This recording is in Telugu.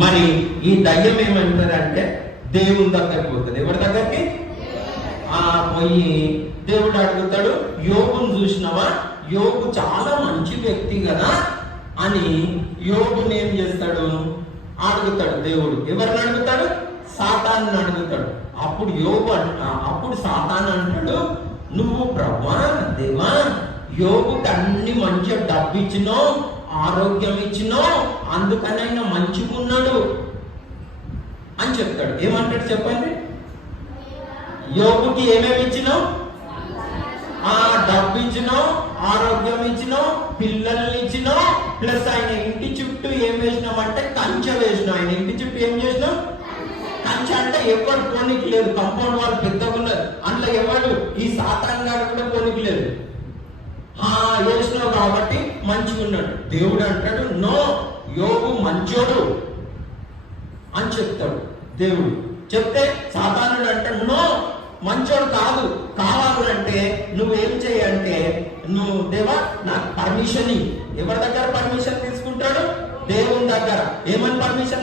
మరి ఈ దయ్యం ఏమంటారంటే దేవుని దగ్గరికి పోతుంది. ఎవరి దగ్గరికి? పోయి దేవుడు అడుగుతాడు, యోగును చూసినావా, యోగు చాలా మంచి వ్యక్తి కదా అని యోగుని ఏం చేస్తాడు, అడుగుతాడు. దేవుడు ఎవరిని అడుగుతాడు? సాతాన్ని అడుగుతాడు. అప్పుడు సాతాను అంటాడు, నువ్వు ప్రభువా దేవా, యోగుకి అన్ని మంచిగా డబ్బు ఇచ్చినావు, ఆరోగ్యం ఇచ్చినావు, అందుకనైనా మంచిగా ఉన్నాడు అని చెప్తాడు. ఏమంటాడు చెప్పండి? యోగుకి ఏమేమి ఇచ్చినావు? డబ్బు ఇచ్చినావు, ఆరోగ్యం ఇచ్చినావు, పిల్లల్ని ఇచ్చినావు, ప్లస్ ఆయన ఇంటి చుట్టూ ఏం వేసినామంటే కంచె వేసినావు. ఆయన ఇంటి చుట్టూ ఏం చేసినావు? కంచె అంటే ఎవరు పోనీకి లేదు, కంపౌండ్ వాళ్ళు పెద్దగా ఉన్నారు, అందులో ఎవరు ఈ సాతాన్ గారు కూడా పోనీకి లేదు. వేసినావు కాబట్టి మంచిగా ఉన్నాడు. దేవుడు అంటాడు, నో, యోగు మంచోడు అని చెప్తాడు. దేవుడు చెప్తే సాతానుడు అంటాడు, నో, మంచోడు కాదు, కావాలంటే నువ్వేం చేయంటే, నువ్వు దేవా నాకు పర్మిషన్. ఎవరి దగ్గర పర్మిషన్ తీసుకుంటాడు? దేవుని దగ్గర. ఏమని పర్మిషన్